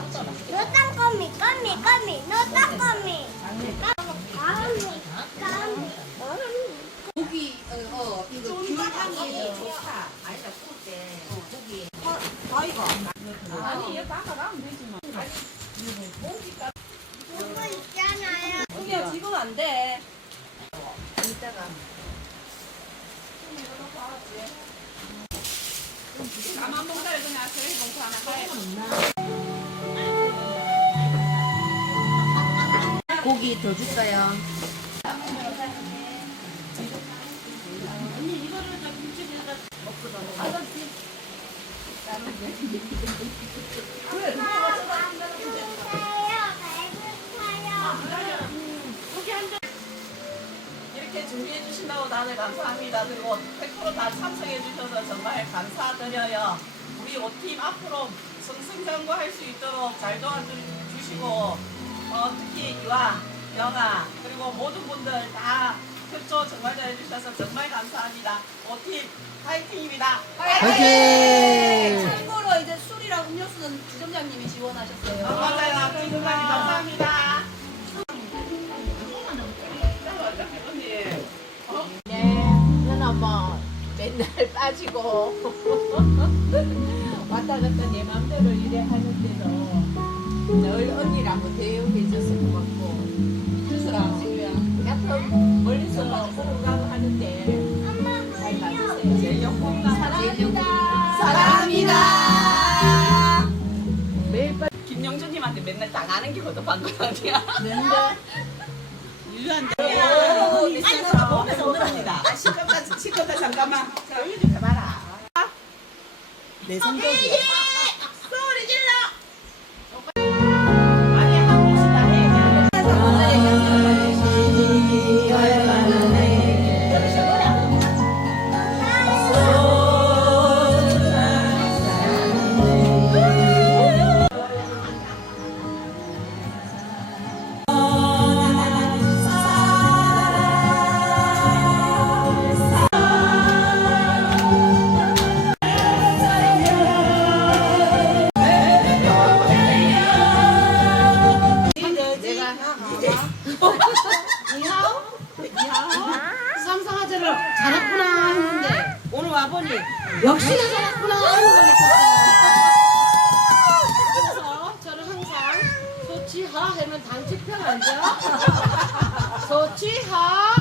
너 땅거미, 거미, 거미, 너 땅거미. 거미, 거미. 고기 어, 어 이거 귤향이 좋다. 아니다 구울 때 고기. 아이고. 아니 얘 닦아가면 되지 뭐. 이거 있잖아요. 언니야 지금 안 돼. 이따가 가만 봉다를 그냥 쓰레기 봉투 하나 가야 고기 더 줄까요? 이렇게 준비해 주신다고 다들 감사합니다. 그리고 100%다 참석해 주셔서 정말 감사드려요. 우리 5팀 앞으로 승승장구할 수 있도록 잘 도와주시고 어, 특히 이와 영아 그리고 모든 분들 다 협조 정말 잘해주셔서 정말 감사합니다. 5팀 파이팅입니다. 화이팅! 참고로 이제 술이랑 음료수는 주점장님이 지원하셨어요. 감사합니다. 지금까지 감사합니다. 네, 저는 뭐 맨날 빠지고 왔다 갔다 내 맘대로 일해 하는데도 늘 언니랑 뭐 대우해줘서 고맙고 그래서 같은 멀리서 보고 가고 하는데 잘 봐주세요. 제일 사랑합니다. 사랑합니다. 매일 밤 김영준님한테 맨날 당하는 게거든 방금 아니야. 유한데. 아니 저 보면서 오늘합니다 시끄럽다 시끄럽다 잠깐만 자 여기 좀 해봐라 내 성격이 와보니 역시나 잘했구나 하는 걸 느꼈어요. 그래서 저는 항상 소치하 하면 단체평 알죠? 소치하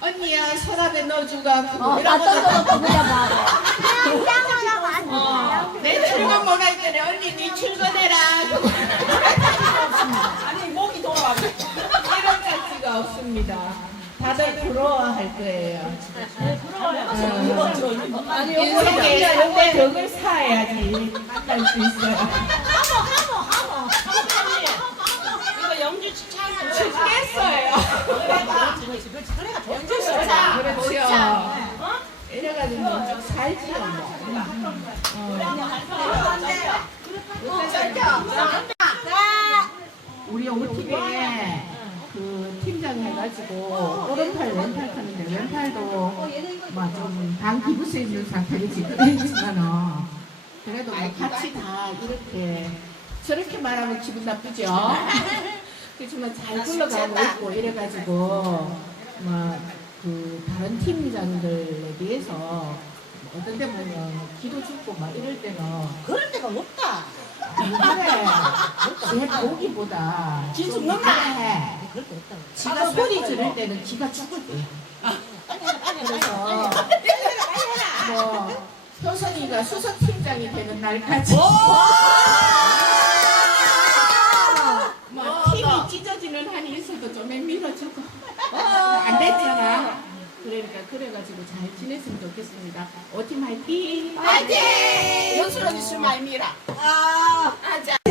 언니야 서랍에 넣어주고 어, 다 거. 그냥 봐. 내 출근 못할 때는 언니 네 출근해라. 아니 목이 돌아가. 이런 가치가 없습니다. 다들 부러워할 거예요. 아니, 인생에 상대 덕을 쌓아야지 만날 수 있어요. 영주 추천. 죽겠어요. 그렇죠. 이래가지고 뭐 살지요 뭐. 우리 오팀에 그 팀장 해가지고 오른팔 왼팔 하는데 왼팔도 막좀당 기부세 있는 상태로 지금 있지만은 그래도 뭐 같이 다 이렇게 저렇게 말하면 기분 나쁘죠. 그렇지만 잘 굴러가고 있고 이래가지고 뭐그 다른 팀장들에 비해서 어떤 데 보면 기도 죽고 막 이럴 때는 그럴 데가 없다. 그래 제 보기보다 기좀 죽는다. 그래. 그럴 데 없다. 지가 소리 지를 때는 기가 죽을 때야. 그래서 뭐 효선이가 수석 팀장이 되는 날까지 한이 있어도 좀 밀어주고 안 됐잖아. 그러니까 그래가지고 잘 지냈으면 좋겠습니다. 오팀 화이팅! 화이팅! 연수는 있으면 많이 밀어. 너무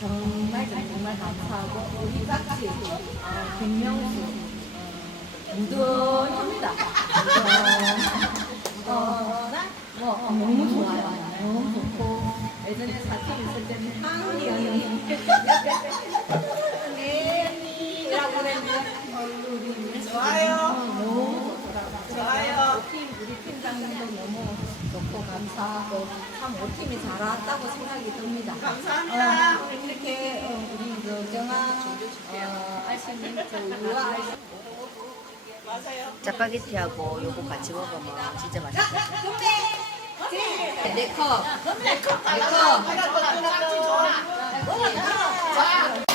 정말 정말 감사하고 우리 같이 어, 백명수 어, 무던합니다. 어, 어, 뭐, 어, 너무 좋아요. 너무 좋고 예전에 사투리 있을 때는 한이 언니 네니라고 그랬는데 어, 우리 좋아요. 너무 좋더라고요. 좋아요. 팀 우리 팀장님도 너무 좋고 감사하고 참 우리 팀이 잘 왔다고 생각이 듭니다. 감사합니다. 어, 이렇게 어, 우리 어, 알씨 맞아요. 짜파게티하고 요거 같이 먹으면 진짜 맛있어. 네 컵. 내 컵. 컵.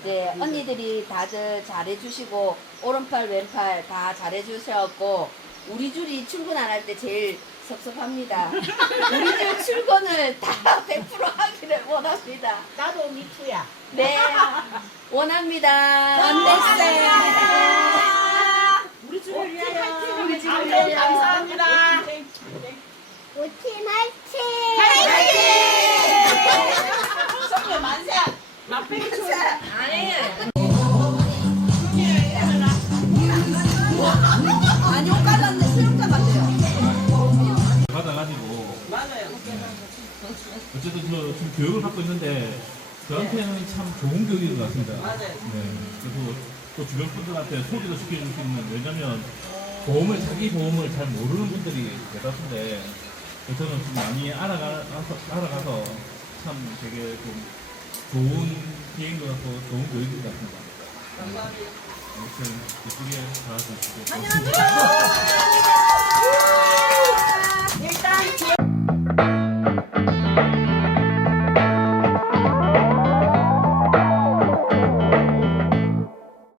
이제 언니들이 다들 잘해주시고 오른팔 왼팔 다 잘해주셔갖고 우리 줄이 출근 안 할 때 제일 섭섭합니다. 우리 줄 출근을 다 100% 하기를 원합니다. 나도 미투야. 네, 원합니다. 우리 집을 위하여. 아멘. 감사합니다. 우팀 화이팅! 성녀 만세. 맛배기 만 저 지금 교육을 받고 있는데 저한테는 참 좋은 교육인 것 같습니다. 맞아요. 네. 그래서 또 주변 분들한테 소개도 시켜줄 수 있는 왜냐면 보험을 자기 보험을 잘 모르는 분들이 대다수인데 저는 좀 많이 알아가서, 알아가서 참 되게 좀 좋은 기회인 것 같고 좋은 교육인 것 같습니다. 감사합니다. 아무튼 예쁘게 잘하고 있고 안녕하세요. 일단